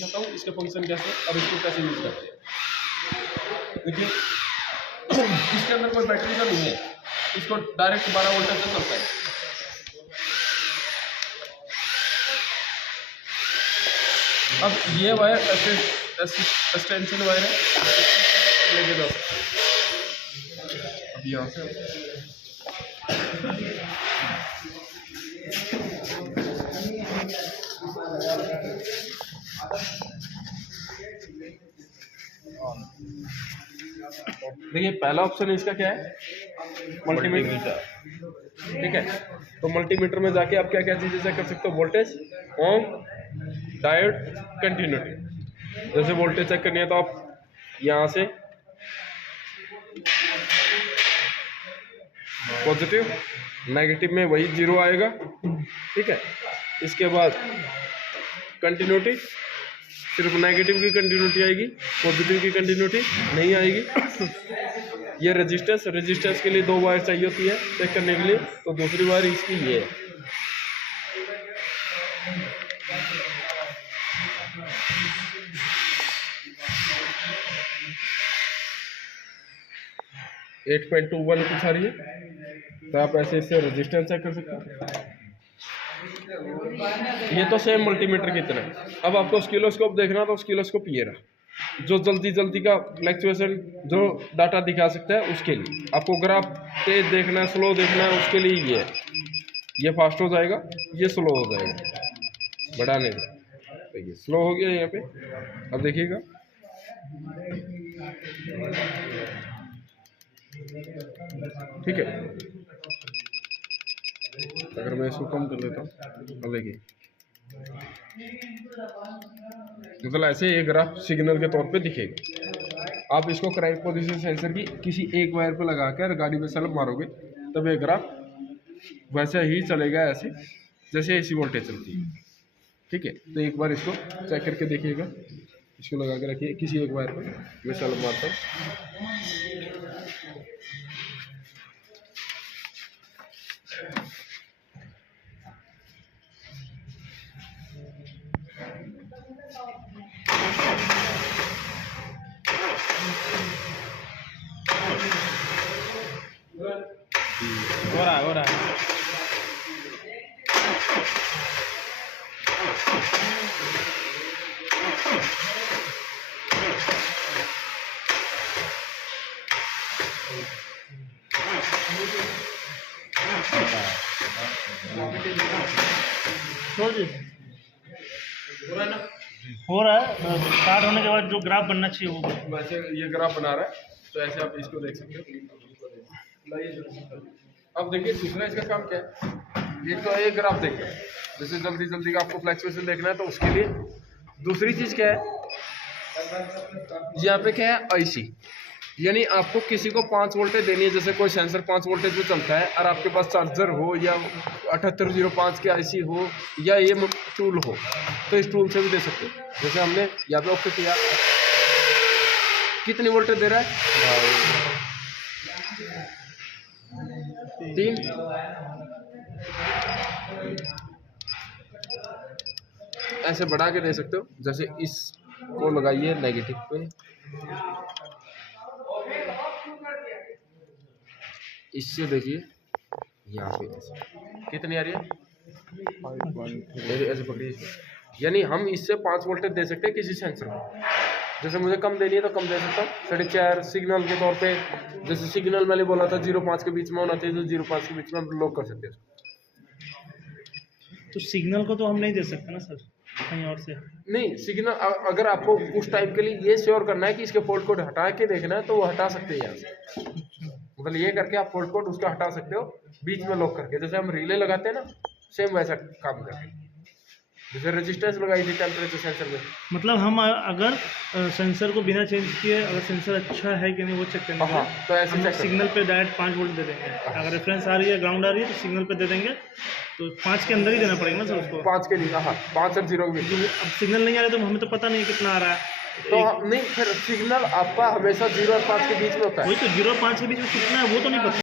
बताता हूँ इसके फंक्शन कैसे और इसको कैसे यूज करते हैं। देखिए इसके अंदर कोई बैटरी का नहीं है, इसको डायरेक्ट 12 वोल्टेज से चलता है। अब ये वायर एक्सटेंशन वायर है, लेके जाओ। अब यहाँ से देखिए पहला ऑप्शन इसका क्या है, मल्टीमीटर। ठीक है, तो मल्टीमीटर में जाके आप क्या क्या चीजें चेक कर सकते हो, वोल्टेज, ओम, डायोड, कंटिन्यूटी। जैसे वोल्टेज चेक करनी है तो आप यहाँ से पॉजिटिव, नेगेटिव में वही 0 आएगा। ठीक है, इसके बाद कंटिन्यूटी, सिर्फ नेगेटिव की कंटिन्यूटी आएगी, पॉजिटिव की कंटिन्यूटी नहीं आएगी। ये रेजिस्टेंस के लिए 2 वायर चाहिए होती है चेक करने के लिए, तो दूसरी वायर इसकी ये है। .21 कुछ आ रही है, तो आप ऐसे इससे रेजिस्टेंस चेक कर सकते हैं। ये तो सेम मल्टीमीटर की तरह। अब आपको ऑसिलोस्कोप देखना, तो ऑसिलोस्कोप ये रहा, जो जल्दी का फ्लक्चुएशन जो डाटा दिखा सकता है उसके लिए। आपको ग्राफ तेज देखना है, स्लो देखना है, उसके लिए ये है। ये फास्ट हो जाएगा, ये स्लो हो जाएगा, बढ़ाने से। तो ये स्लो हो गया यहाँ पे। अब देखिएगा, ठीक है, अगर मैं इसको कम कर लेता हूँ, अब देखिए, मतलब ऐसे ये ग्राफ सिग्नल के तौर पे दिखेगा। आप इसको करेक्ट पोजीशन सेंसर की किसी एक वायर पे लगा कर गाड़ी में सेल्फ मारोगे, तब ये ग्राफ वैसे ही चलेगा, ऐसे जैसे एसी वोल्टेज चलती है। ठीक है, तो एक बार इसको चेक करके देखिएगा। इसको लगा के रखिए किसी एक वायर पर, मैं सेल्फ मारता हूँ। हो रहा है। हो रहा है, स्टार्ट होने के बाद जो ग्राफ बनना चाहिए वो वैसे ये ग्राफ बना रहा है, तो ऐसे आप इसको देख सकते हो। अब देखिए दूसरा इसका काम क्या है, एक तो ये ग्राफ देखिए, जैसे जल्दी का आपको फ्लक्चुएशन देखना है, तो उसके लिए दूसरी चीज क्या है, यहाँ पे क्या है, आईसी। यानी आपको किसी को 5 वोल्टेज देनी है, जैसे कोई सेंसर 5 वोल्टेज पे चलता है, और आपके पास चार्जर हो या 7805 के आईसी हो या ये टूल हो, तो इस टूल से भी दे सकते हो। जैसे हमने यहाँ पे ऑप्शन किया, कितनी वोल्टेज दे रहा है, 3। ऐसे बढ़ा के दे सकते हो। जैसे इसको लगाइए नेगेटिव पे, इससे देखिए यहाँ पे कितनी आ रही है, 5.3। ऐसे पकड़िए, यानी हम इससे 5 वोल्टेज दे सकते हैं किसी सेंसर को। जैसे मुझे कम देनी है तो कम दे सकता हूँ, 4.5 सिग्नल के तौर पे। जैसे सिग्नल मैंने बोला था 0.5 के बीच में होना चाहिए, तो 0.5 के बीच में हम लॉक कर सकते हैं। तो सिग्नल को तो हम नहीं दे सकते ना सर, कहीं और से नहीं। सिग्नल अगर आपको उस टाइप के लिए ये श्योर करना है कि इसके फॉल्ट कोड हटा के देखना है, तो वो हटा सकते हैं यहाँ से। मतलब ये करके आप फॉल्ट कोड उसका हटा सकते हो, बीच में लॉक करके। जैसे हम रिले लगाते हैं ना, सेम वैसा काम करके। जैसे रेजिस्टेंस लगाई थी टेम्परेचर सेंसर में, मतलब हम अगर सेंसर को बिना चेंज किए अगर सेंसर अच्छा है कि नहीं वो चेक करना है, तो ऐसे हम सिग्नल पे डायरेक्ट 5 वोल्ट दे देंगे। अगर रेफरेंस आ रही है, ग्राउंड आ रही है, तो सिग्नल पे दे देंगे, तो 5 के अंदर ही देना पड़ेगा ना सर उसको। 5 के लिए, हाँ, 5 और 0 के बीच। अब सिग्नल नहीं आ रहा है तो हमें तो पता नहीं कितना आ रहा है, तो नहीं, फिर सिग्नल आपका हमेशा 0 और 5 के बीच में होता है। वही तो 0 और 5 के बीच में कितना है वो तो नहीं पता।